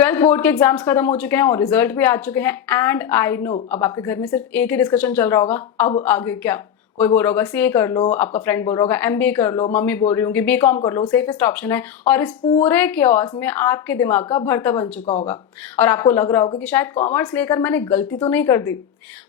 Twelfth board के exams खत्म हो चुके हैं और रिजल्ट भी आ चुके हैं एंड आई नो अब आपके घर में सिर्फ एक ही डिस्कशन चल रहा होगा, अब आगे क्या। कोई बोल रहा होगा सीए कर लो, आपका फ्रेंड बोल रहा होगा एमबीए कर लो, मम्मी बोल रही होंगी बीकॉम कर लो, सेफेस्ट ऑप्शन है। और इस पूरे क्योस में आपके दिमाग का भरता बन चुका होगा और आपको लग रहा होगा कि शायद कॉमर्स लेकर मैंने गलती तो नहीं कर दी।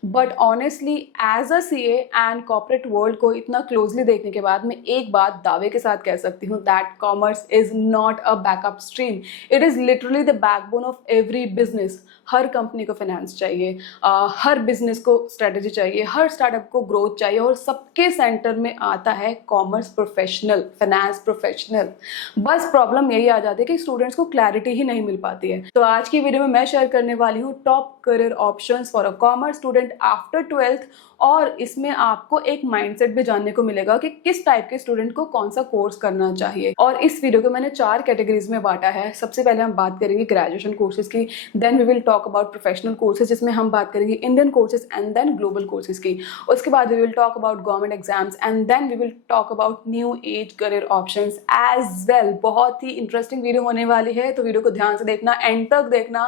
But honestly as a CA and corporate world को इतना क्लोजली देखने के बाद मैं एक बात दावे के साथ कह सकती हूँ that commerce is not a backup stream, it is literally the backbone of every business. Her company को फाइनेंस चाहिए, हर बिजनेस को स्ट्रेटेजी चाहिए, हर स्टार्टअप को ग्रोथ चाहिए और सबके सेंटर में आता है कॉमर्स प्रोफेशनल, फाइनेंस प्रोफेशनल। बस प्रॉब्लम यही आ जाती है कि स्टूडेंट्स को क्लैरिटी ही नहीं मिल पाती है। तो आज की वीडियो में मैं शेयर करने वाली हूँ top career options for a commerce student after 12th और इसमें आपको एक माइंडसेट भी जानने को मिलेगा कि किस टाइप के स्टूडेंट को कौन सा कोर्स करना चाहिए। और इस वीडियो को मैंने 4 कैटेगरीज में बांटा है। सबसे पहले हम बात करेंगे ग्रेजुएशन कोर्सेज की, then we will talk about professional courses जिसमें हम बात करेंगे Indian courses and then global courses की। उसके बाद we will talk about government exams and then we will talk about new age career options as well. बहुत ही interesting video होने वाली है, तो वीडियो को ध्यान से देखना, एंड तक देखना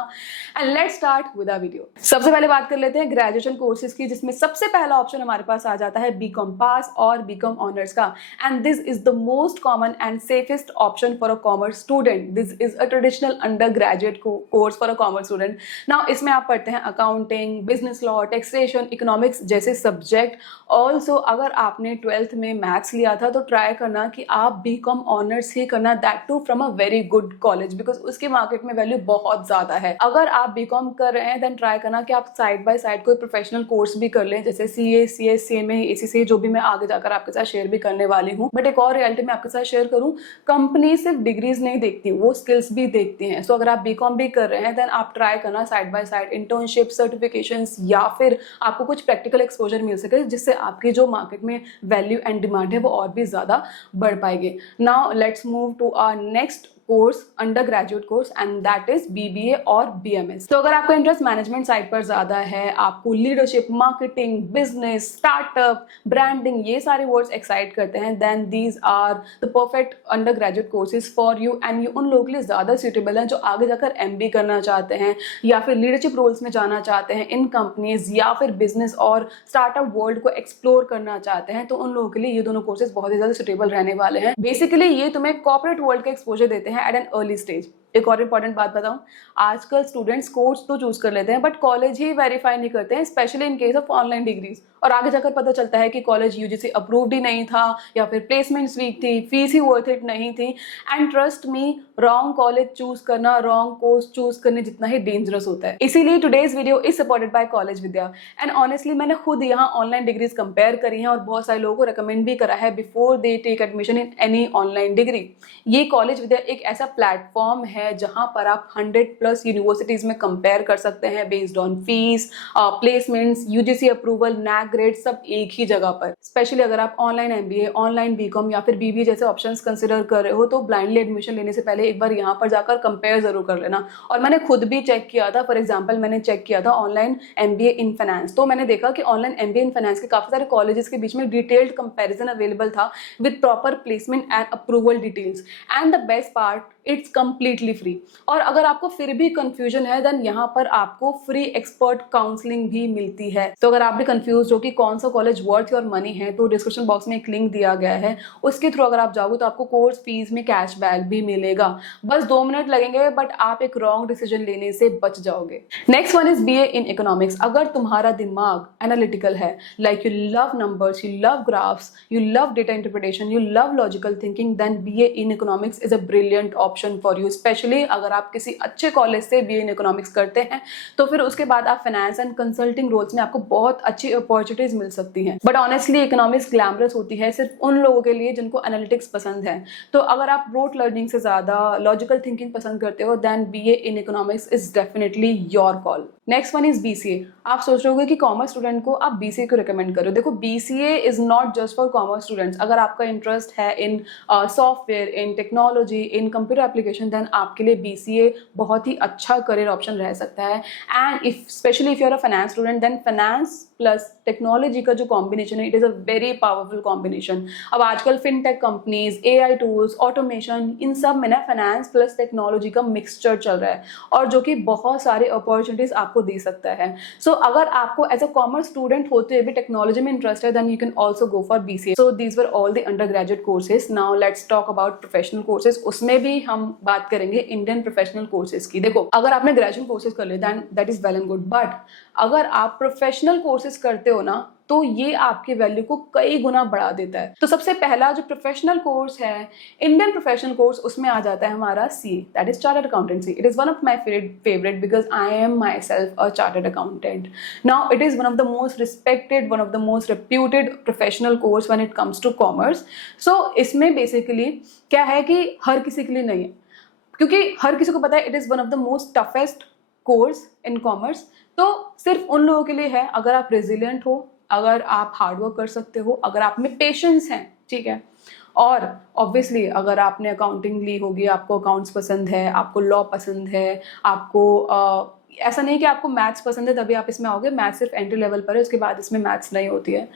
and let's start with a video. सबसे पहले बात कर लेते हैं ग्रेजुएशन कोर्सेज की, जिसमें सबसे पहला ऑप्शन हमारे पास आ जाता है बीकॉम पास और बीकॉम ऑनर्स का। And this is the most common and safest option for a commerce student. This is a traditional under graduate course for a commerce student. Now इसमें आप पढ़ते हैं accounting, business law, taxation, economics जैसे subject. Also अगर आपने 12th में maths लिया था तो ट्राई करना कि आप बीकॉम ऑनर्स ही करना, that too from a very good college, because उसके मार्केट में वैल्यू बहुत ज्यादा है। अगर आप बीकॉम कर रहे हैं देन ट्राई करना कि आप साइड बाय साइड कोई प्रोफेशनल कोर्स भी कर लें, जैसे सीए, सीएस, सीएमए, एसीसी, जो भी मैं आगे जाकर आपके साथ शेयर भी करने वाली हूँ। बट एक और रियलिटी मैं आपके साथ शेयर करूँ, कंपनी सिर्फ डिग्रीज नहीं देखती, वो स्किल्स भी देखती हैं। सो अगर आप बीकॉम भी कर रहे हैं देन आप ट्राई करना side by side internship, certifications या फिर आपको कुछ प्रैक्टिकल एक्सपोजर मिल सके, जिससे आपकी जो मार्केट में वैल्यू एंड डिमांड है वो और भी ज्यादा बढ़ पाएगी। Now let's move to our next course, under graduate course, and that is BBA और बीएमएस। तो अगर आपका इंटरेस्ट मैनेजमेंट साइड पर ज्यादा है, आपको leadership, marketing, business, startup, branding, ये सारे वर्ड्स एक्साइट करते हैं, then these are the perfect under graduate courses for you. And ये उन लोगों के लिए ज्यादा सुटेबल है जो आगे जाकर एमबीए करना चाहते हैं या फिर लीडरशिप रोल्स में जाना चाहते हैं इन कंपनीज, या फिर बिजनेस और स्टार्टअप वर्ल्ड को एक्सप्लोर करना चाहते हैं। तो उन लोगों के लिए ये दोनों कोर्सेज बहुत ही ज्यादा सुटेबल रहने वाले हैं। बेसिकली ये तुम्हें कॉर्पोरेट वर्ल्ड का एक्सपोजर देते हैं एट एन अर्ली स्टेज। एक और इंपॉर्टेंट बात बताऊं, आजकल स्टूडेंट्स कोर्स तो चूज कर लेते हैं बट कॉलेज ही वेरीफाई नहीं करते हैं, specially in case of online degrees. और आगे जाकर पता चलता है कि कॉलेज यूजीसी अप्रूव्ड ही नहीं था या फिर प्लेसमेंट्स वीक थी, फीस ही वर्थ इट नहीं थी। And trust me, wrong college choose करना, रॉन्ग कोर्स चूज करने जितना ही डेंजरस होता है। इसीलिए today's video is supported by college Vidya. And honestly मैंने खुद यहाँ ऑनलाइन डिग्रीज कंपेयर करी हैं और बहुत सारे लोगों को रिकमेंड भी करा है before they take admission in any online degree. ये कॉलेज विद्या एक ऐसा प्लेटफॉर्म है जहां पर आप 100+ यूनिवर्सिटीज में कंपेयर कर सकते हैं based on fees, placements, UGC approval, NAAC grade, सब एक ही जगह पर। स्पेशली अगर आप ऑनलाइन एमबीए, ऑनलाइन बीकॉम या फिर बीबीए जैसे ऑप्शंस कंसिडर कर रहे हो तो ब्लाइंडली एडमिशन लेने से पहले एक बार यहाँ पर जाकर कंपेयर जरूर कर लेना। और मैंने खुद भी चेक किया था, फॉर एग्जाम्पल मैंने चेक किया था ऑनलाइन एमबीए इन फाइनेंस, तो मैंने देखा कि ऑनलाइन एमबीए इन फाइनेंस के काफी सारे कॉलेजेस के बीच में डिटेल्ड कंपेरिजन अवेलेबल था with proper placement and approval details. And the best part, it's completely free. और अगर आपको फिर भी कंफ्यूजन है देन यहाँ पर आपको फ्री एक्सपर्ट काउंसलिंग भी मिलती है। तो अगर आप भी कंफ्यूज हो कि कौन सा कॉलेज वर्थ योर मनी है तो डिस्क्रिप्शन बॉक्स में एक लिंक दिया गया है, उसके थ्रू अगर आप जाओगे तो आपको कोर्स फीस में कैशबैक भी मिलेगा। बस 2 मिनट लगेंगे बट आप एक रॉन्ग डिसीजन लेने से बच जाओगे। Next one is BA in economics. अगर तुम्हारा दिमाग एनालिटिकल है, like you love numbers, you love graphs, you love data interpretation, you love logical thinking, then BA in economics is a brilliant option for you. Especially अगर आप किसी अच्छे college से BA in economics करते हैं तो फिर उसके बाद आप फाइनेंस एंड कंसल्टिंग रोल्स में आपको बहुत अच्छी अपॉर्चुनिटीज मिल सकती हैं। बट ऑनेस्टली इकोनॉमिक्स ग्लैमरस होती है सिर्फ उन लोगों के लिए जिनको एनालिटिक्स पसंद है। तो अगर आप ब्रूट लर्निंग से ज्यादा लॉजिकल थिंकिंग पसंद करते हो then BA in economics is definitely your call. Next one is BCA. आप सोच रहे होगे कि कॉमर्स स्टूडेंट को आप बीसीए को रिकमेंड करो। देखो, BCA is not just for commerce students. अगर आपका इंटरेस्ट है in software, in technology, in computer application then आपके लिए BCA बहुत ही अच्छा करियर ऑप्शन रह सकता है। And if specially if you are a finance student then finance plus technology का जो कॉम्बिनेशन है it is a very powerful combination. अब आजकल fintech companies, AI tools, automation, इन सब में ना फाइनेंस प्लस टेक्नोलॉजी का मिक्सचर चल रहा है और जो कि बहुत सारे अपॉर्चुनिटीज आपको दे सकता है। सो अगर आपको एज अ कॉमर्स स्टूडेंट होते हुए भी टेक्नोलॉजी में इंटरेस्ट है then you can also go for BCA। So these were all the under graduate courses. Now let's talk about professional courses. उसमें भी हम बात करेंगे इंडियन प्रोफेशनल कोर्सेज की। देखो, अगर आपने ग्रेजुएट कोर्सेज कर लिया then that is well and good, but अगर आप प्रोफेशनल कोर्सेज करते हो ना तो ये आपकी वैल्यू को कई गुना बढ़ा देता है। तो सबसे पहला जो प्रोफेशनल कोर्स है, इंडियन प्रोफेशनल कोर्स, उसमें आ जाता है हमारा CA, that is chartered accountancy. It is one of my favourite because I am myself a chartered accountant. Now it is one of the most respected, one of the most reputed professional course when it comes to commerce. So इसमें basically क्या है कि हर किसी के लिए नहीं है, क्योंकि हर किसी को पता है it is one of the most toughest course in commerce. तो सिर्फ उन लोगों के लिए है अगर आप रेजिलियंट हो, अगर आप हार्डवर्क कर सकते हो, अगर आप में पेशेंस है, ठीक है। और ऑब्वियसली अगर आपने अकाउंटिंग ली होगी, आपको अकाउंट्स पसंद है, आपको लॉ पसंद है, आपको ऐसा नहीं कि आपको मैथ्स पसंद है तभी आप इसमें आओगे, मैथ्स सिर्फ एंट्री लेवल पर है, उसके बाद इसमें मैथ्स नहीं होती है।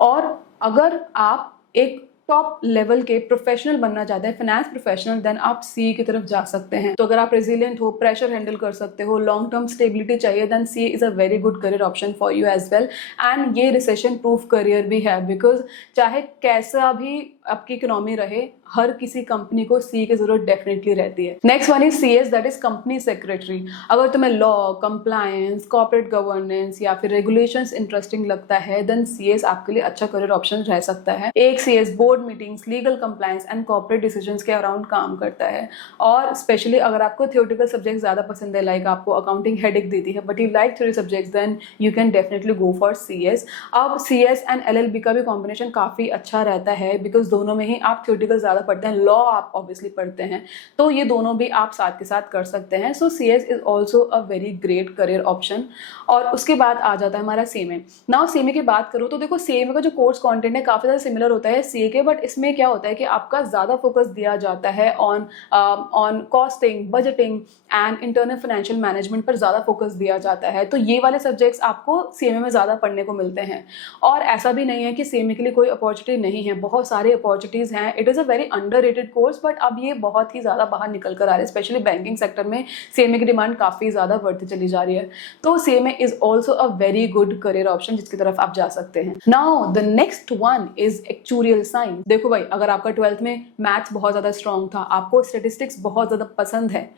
और अगर आप एक टॉप लेवल के प्रोफेशनल बनना चाहते हैं, फाइनेंस प्रोफेशनल, देन आप CA की तरफ जा सकते हैं। तो अगर आप रेजिलियंट हो, प्रेशर हैंडल कर सकते हो, लॉन्ग टर्म स्टेबिलिटी चाहिए, then CA is a very good career option for you as well. And ये रिसेशन प्रूफ करियर भी है बिकॉज चाहे कैसा भी आपकी इकोनॉमी रहे, हर किसी कंपनी को CA की जरूरत डेफिनेटली रहती है। Next one is CS, that is company secretary. अगर तुम्हें लॉ, कंप्लायंस, कॉर्पोरेट गवर्नेंस या फिर रेगुलेशंस इंटरेस्टिंग लगता है देन CS आपके लिए अच्छा करियर ऑप्शन रह सकता है। एक CS board meetings, legal compliance and corporate decisions के अराउंड काम करता है। और स्पेशली अगर आपको थियोरेटिकल सब्जेक्ट ज्यादा पसंद है, लाइक आपको अकाउंटिंग हेडेक देती है but you like theory subjects, then you can definitely go for CS। अब CS एंड LLB का भी कॉम्बिनेशन काफी अच्छा रहता है बिकॉज दोनों में ही आप थियोरेटिकल ज्यादा पढ़ते हैं, लॉ आप ऑब्वियसली पढ़ते हैं, तो ये दोनों भी आप साथ के साथ कर सकते हैं। सो CS is also a very great career option. और उसके बाद आ जाता है हमारा CMA। नाउ CMA की बात करूँ तो देखो, CMA का जो कोर्स कंटेंट है काफी ज्यादा सिमिलर होता है CA के, बट इसमें क्या होता है कि आपका ज्यादा फोकस दिया जाता है on costing, budgeting and internal financial management पर ज्यादा फोकस दिया जाता है। तो ये वाले सब्जेक्ट्स आपको CMA में ज्यादा पढ़ने को मिलते हैं। और ऐसा भी नहीं है कि CMA के लिए कोई अपॉर्चुनिटी नहीं है, बहुत सारे अपॉर्चुनिटीज हैं। It is a very underrated course, but अब ये बहुत ही ज्यादा बाहर निकल कर आ रहा है, स्पेशली बैंकिंग सेक्टर में CMA की डिमांड काफी ज्यादा बढ़ती चली जा रही है। तो CMA is also a very good career option जिसकी तरफ आप जा सकते हैं। Now the next one is actuarial science. देखो भाई, अगर आपका 12th में मैथ्स बहुत ज्यादा स्ट्रॉन्ग था, आपको स्टेटिस्टिक्स बहुत ज्यादा पसंद है,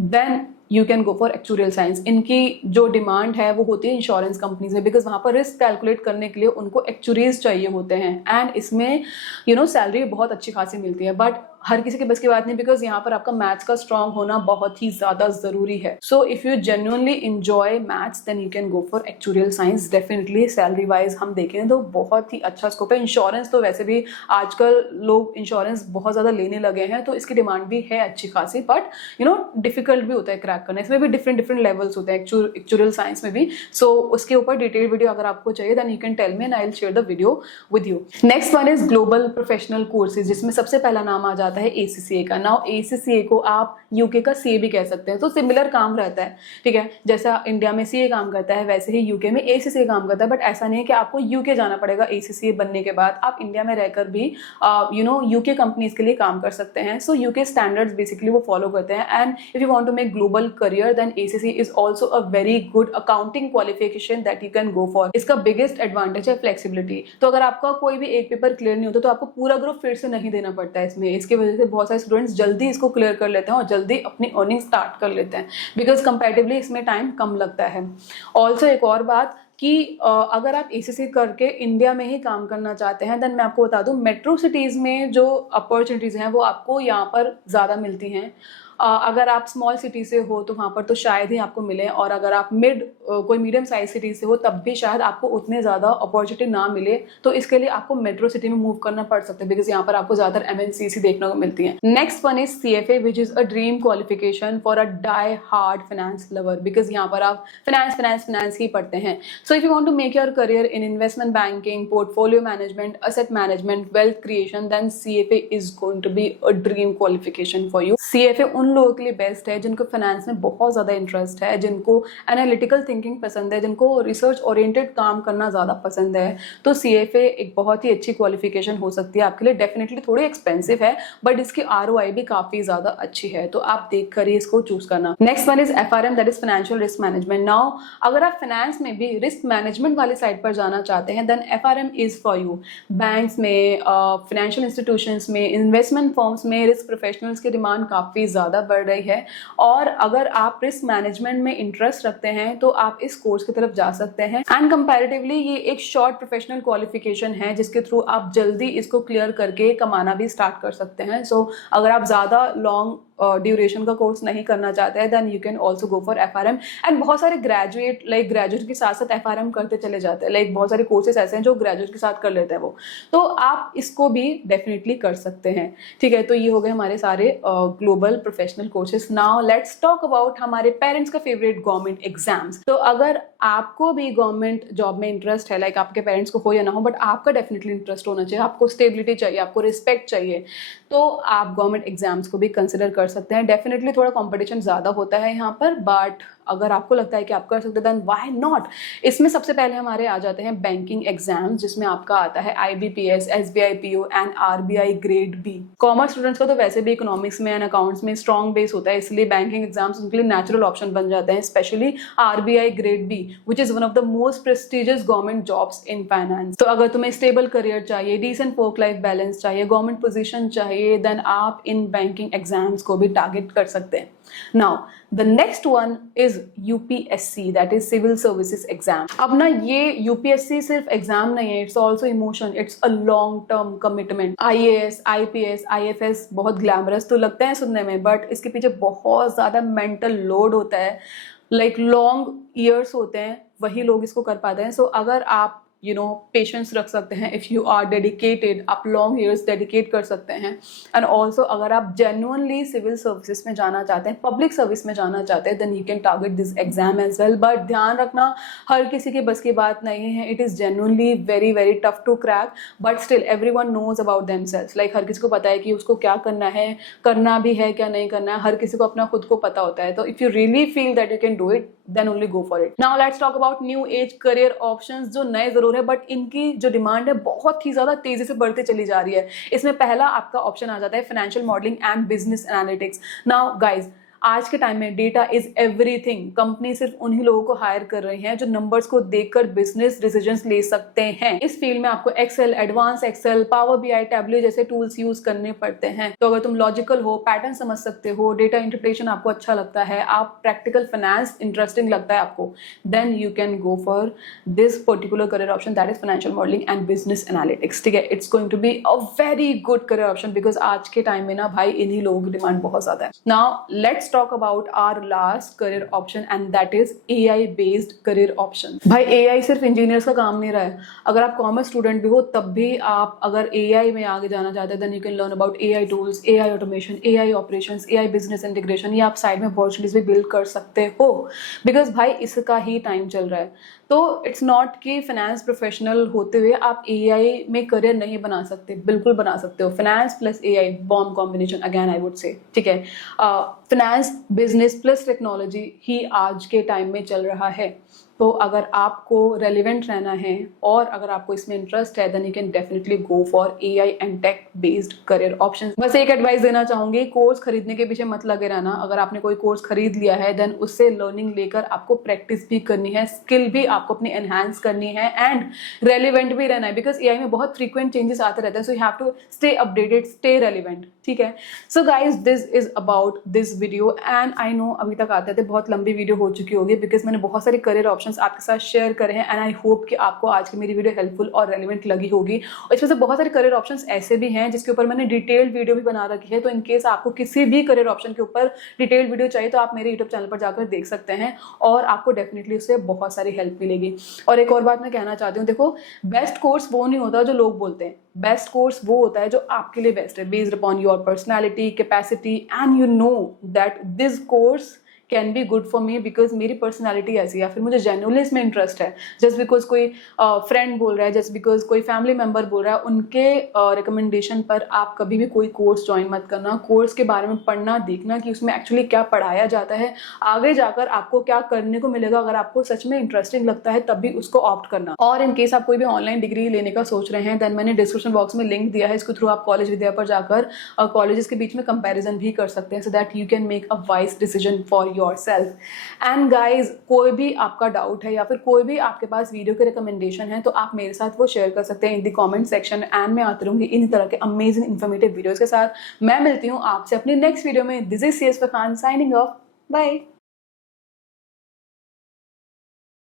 then you can go for actuarial science. इनकी जो डिमांड है वो होती है इंश्योरेंस कंपनीज में, बिकॉज वहां पर रिस्क कैलकुलेट करने के लिए उनको एक्चुरीज चाहिए होते हैं। एंड इसमें सैलरी बहुत अच्छी खासी मिलती है, बट हर किसी के बस की बात नहीं, बिकॉज यहाँ पर आपका मैथ्स का स्ट्रॉन्ग होना बहुत ही ज्यादा जरूरी है। So if you genuinely enjoy maths then you can go for actuarial science. Definitely salary wise हम देखें तो बहुत ही अच्छा स्कोप है। इंश्योरेंस तो वैसे भी आजकल लोग इंश्योरेंस बहुत ज्यादा लेने लगे हैं, तो इसकी डिमांड भी है अच्छी खासी, बट डिफिकल्ट भी होता है क्रैक करना। इसमें भी डिफरेंट लेवल्स होते हैं एक्चुरियल साइंस में भी। सो उसके ऊपर डिटेल वीडियो अगर आपको चाहिए then you can tell me and I will share the video with you. Next one is global professional courses, जिसमें सबसे पहला नाम आ जाता है ACCA का। नाउ ACCA को आप UK का CA भी कह सकते हैं, तो सिमिलर काम रहता है, ठीक है। जैसा इंडिया में CA काम करता है वैसे ही UK में ACCA काम करता है, बट ऐसा नहीं है कि आपको UK जाना पड़ेगा ACCA बनने के बाद। आप इंडिया में रहकर भी UK कंपनीज के लिए काम कर सकते हैं। सो UK स्टैंडर्ड्स बेसिकली वो फॉलो करते हैं। And if you want to make global career then ACCA is also a very good accounting qualification that you can go for. इसका बिगेस्ट एडवांटेज है फ्लेक्सिबिलिटी। तो अगर आपका कोई भी एक पेपर क्लियर नहीं होता तो आपको पूरा ग्रुप फिर से नहीं देना पड़ता है इसमें। इसकी वजह से बहुत सारे स्टूडेंट्स जल्दी इसको क्लियर कर लेते हैं और जल्दी अपनी अर्निंग स्टार्ट कर लेते हैं, बिकॉज कंपैरेटिवली इसमें टाइम कम लगता है। ऑल्सो एक और बात कि अगर आप ACCA करके इंडिया में ही काम करना चाहते हैं देन मैं आपको बता दूं, मेट्रो सिटीज में जो अपॉर्चुनिटीज हैं वो आपको यहाँ पर ज्यादा मिलती हैं। अगर आप स्मॉल सिटी से हो तो वहाँ पर तो शायद ही आपको मिले, और अगर आप कोई मीडियम साइज सिटी से हो तब भी शायद आपको उतने ज़्यादा अपॉर्चुनिटी ना मिले। तो इसके लिए आपको मेट्रो सिटी में मूव करना पड़ सकता है, बिकॉज यहाँ पर आपको ज़्यादातर MNCs देखने को मिलती है। Next one is CFA, which is a dream qualification for a die hard finance lover, because यहाँ पर आप फाइनेंस ही पढ़ते हैं। So if you want to make your career in investment banking, portfolio management, asset management, wealth creation, then CFA is going to be a dream qualification for you. CFA उन लोगों के लिए बेस्ट है जिनको finance में बहुत ज़्यादा interest है, जिनको एनालिटिकल थिंकिंग पसंद है, जिनको रिसर्च ओरिएंटेड काम करना ज़्यादा पसंद है। तो CFA एक बहुत ही अच्छी क्वालिफिकेशन हो सकती है आपके लिए। डेफिनेटली थोड़ी एक्सपेंसिव है, बट इसकी ROI भी काफ़ी ज़्यादा अच्छी है, तो आप देख कर ही इसको चूज करना। Next one is FRM, that is financial risk management. Now अगर आप फाइनेंस में भी रिस्क मैनेजमेंट वाली साइड पर जाना चाहते हैं, then FRM is for you. Banks में, फाइनेंशियल इंस्टीट्यूशंस में, इन्वेस्टमेंट फर्म्स में रिस्क प्रोफेशनल्स की डिमांड काफ़ी ज़्यादा बढ़ रही है, और अगर आप रिस्क मैनेजमेंट में इंटरेस्ट रखते हैं तो आप इस कोर्स की तरफ जा सकते हैं। एंड कंपैरेटिवली ये एक शॉर्ट प्रोफेशनल क्वालिफिकेशन है जिसके थ्रू आप जल्दी इसको क्लियर करके कमाना भी स्टार्ट कर सकते हैं। सो अगर आप ज़्यादा लॉन्ग ड्यूरेशन का कोर्स नहीं करना चाहते हैं, then you can also go for FRM। And बहुत सारे ग्रेजुएट के साथ साथ FRM करते चले जाते हैं, बहुत सारे कोर्सेज ऐसे हैं जो ग्रेजुएट के साथ कर लेते हैं वो, तो आप इसको भी डेफिनेटली कर सकते हैं। ठीक है, तो ये हो गए हमारे सारे global professional courses. Now let's talk about हमारे पेरेंट्स का फेवरेट गवर्नमेंट एग्जाम्स। तो अगर आपको भी गवर्नमेंट जॉब में इंटरेस्ट है, लाइक आपके पेरेंट्स को हो या ना हो, बट आपका डेफिनेटली इंटरेस्ट होना चाहिए, आपको स्टेबिलिटी चाहिए, आपको रिस्पेक्ट चाहिए, तो आप गवर्नमेंट एग्जाम्स को भी कंसिडर कर सकते हैं। डेफिनेटली थोड़ा कंपटीशन ज़्यादा होता है यहाँ पर, बट अगर आपको लगता है कि आप कर सकते हैं, देन व्हाई नॉट। इसमें सबसे पहले हमारे आ जाते हैं बैंकिंग एग्जाम्स, जिसमें आपका आता है IBPS, SBI PO and RBI grade B। Commerce students का तो वैसे भी इकोनॉमिक्स में एंड अकाउंट्स में स्ट्रॉन्ग बेस होता है, इसलिए बैंकिंग एग्जाम्स उनके लिए नेचुरल ऑप्शन बन जाते हैं, specially RBI grade B, which is one of the most prestigious government jobs in finance. तो अगर तुम्हें स्टेबल करियर चाहिए, डिसेंट वर्क लाइफ बैलेंस चाहिए, गवर्नमेंट पोजिशन चाहिए, देन आप इन बैंकिंग एग्जाम्स को भी टारगेट कर सकते हैं। Now, the next one is UPSC, that is Civil Services Exam. अब ना ये UPSC सिर्फ एग्जाम नहीं है, it's also emotion, it's a long term commitment. IAS, IPS, IFS बहुत ग्लैमरस तो लगते हैं सुनने में, बट इसके पीछे बहुत ज़्यादा मेंटल लोड होता है, लाइक लॉन्ग ईयर्स होते हैं, वही लोग इसको कर पाते हैं। सो अगर आप पेशेंस रख सकते हैं, इफ़ यू आर डेडिकेटेड, आप लॉन्ग ईयर्स डेडिकेट कर सकते हैं। एंड ऑल्सो अगर आप जेन्युइनली सिविल सर्विसेज में जाना चाहते हैं, पब्लिक सर्विस में जाना चाहते हैं, then you can target this exam as well. But ध्यान रखना, हर किसी की बस की बात नहीं है, it is genuinely very very tough to crack, but still everyone knows about themselves. Like हर किसी को पता है कि उसको क्या करना है, करना भी है क्या नहीं करना है, हर किसी को अपना खुद को पता होता है। तो if you really feel that you can do it, then only go for it. Now let's talk about new age career options, जो नए जरूर है, बट इनकी जो डिमांड है बहुत ही ज्यादा तेजी से बढ़ती चली जा रही है। इसमें पहला आपका ऑप्शन आ जाता है financial modelling and business analytics. Now guys, आज के टाइम में डेटा इज एवरीथिंग। कंपनी सिर्फ उन्हीं लोगों को हायर कर रही है जो नंबर्स को देखकर बिजनेस डिसीजंस ले सकते हैं। इस फील्ड में आपको excel, advance excel, power BI, Tableau जैसे टूल्स यूज करने पड़ते हैं। तो अगर तुम लॉजिकल हो, पैटर्न समझ सकते हो, डेटा इंटरप्रिटेशन आपको अच्छा लगता है, आप प्रैक्टिकल फाइनेंस इंटरेस्टिंग लगता है आपको, then you can go for this particular career option, that is financial modelling and business analytics. ठीक है, it's going to be a very good career option, because आज के टाइम में ना भाई इन्हीं लोगों की डिमांड बहुत ज्यादा है। Now let's talk about our last career option and that is AI based career option। भाई AI सिर्फ इंजीनियर्स का काम नहीं रहा है। अगर आप कॉमर्स स्टूडेंट भी हो तब भी आप अगर AI में आगे जाना चाहते हैं, then you can learn about AI tools, AI automation, AI operations, AI business integration. ये आप साइड में अपॉर्चुनिटीज भी बिल्ड कर सकते हो, बिकॉज भाई इसका ही टाइम चल रहा है। तो इट्स नॉट कि फाइनेंस प्रोफेशनल होते हुए आप AI में करियर नहीं बना सकते, बिल्कुल बना सकते हो। Finance plus AI bomb combination again I would say. ठीक है, फाइनेंस बिजनेस प्लस टेक्नोलॉजी ही आज के टाइम में चल रहा है। तो अगर आपको रेलिवेंट रहना है और अगर आपको इसमें इंटरेस्ट है, then you can definitely go for AI and tech based career option. बस एक एडवाइस देना चाहूंगी, कोर्स खरीदने के पीछे मत लगे रहना। अगर आपने कोई कोर्स खरीद लिया है, देन उससे लर्निंग लेकर आपको प्रैक्टिस भी करनी है, स्किल भी आपको अपनी एनहांस करनी है एंड रेलिवेंट भी रहना है, बिकॉज AI में बहुत फ्रीक्वेंट चेंजेस आते रहते हैं। So you have to stay updated, stay relevant. ठीक है, so guys this is about this video and I know अभी तक आते थे बहुत लंबी वीडियो हो चुकी होगी, बिकॉज मैंने बहुत सारे करियर ऑप्शन ऑप्शंस आपके साथ शेयर करे हैं एंड आई होप कि आपको आज की मेरी वीडियो हेल्पफुल और रेलिवेंट लगी होगी। और इसमें से बहुत सारे करियर ऑप्शंस ऐसे भी हैं जिसके ऊपर मैंने डिटेल्ड वीडियो भी बना रखी है, तो इन केस आपको किसी भी करियर ऑप्शन के ऊपर डिटेल्ड वीडियो चाहिए तो आप मेरे यूट्यूब चैनल पर जाकर देख सकते हैं और आपको डेफिनेटली उससे बहुत सारी हेल्प मिलेगी। और एक और बात मैं कहना चाहती हूँ, देखो बेस्ट कोर्स वो नहीं होता जो लोग बोलते हैं, बेस्ट कोर्स वो होता है जो आपके लिए बेस्ट है, based upon your personality, capacity and you know that this course can be good for me because मेरी पर्सनैलिटी ऐसी है, या फिर मुझे जेन्युइनली इसमें इंटरेस्ट है। जस्ट बिकॉज कोई फ्रेंड बोल रहा है, जस्ट बिकॉज कोई फैमिली मेम्बर बोल रहा है, उनके रिकमेंडेशन पर आप कभी भी कोई कोर्स ज्वाइन मत करना। कोर्स के बारे में पढ़ना, देखना कि उसमें एक्चुअली क्या पढ़ाया जाता है, आगे जाकर आपको क्या करने को मिलेगा। अगर आपको सच में इंटरेस्टिंग लगता है तब भी उसको ऑप्ट करना। और इन केस आप कोई भी ऑनलाइन डिग्री लेने का सोच रहे हैं, देन मैंने डिस्क्रिप्शन बॉक्स में लिंक दिया है, इसके थ्रू आप कॉलेज विद्या पर जाकर कॉलेजेस के बीच में कंपैरिजन भी कर सकते हैं, so that you can make a wise decision for your self. And guys, कोई भी आपका डाउट है या फिर कोई भी आपके पास वीडियो के रिकमेंडेशन है तो आप मेरे साथ वो शेयर कर सकते हैं in the comment section and मैं आती रहूंगी इन तरह के अमेजिंग इन्फॉर्मेटिव वीडियोस के साथ। मैं मिलती हूँ आपसे अपनी नेक्स्ट वीडियो में। This is CS Fakhan signing off, bye.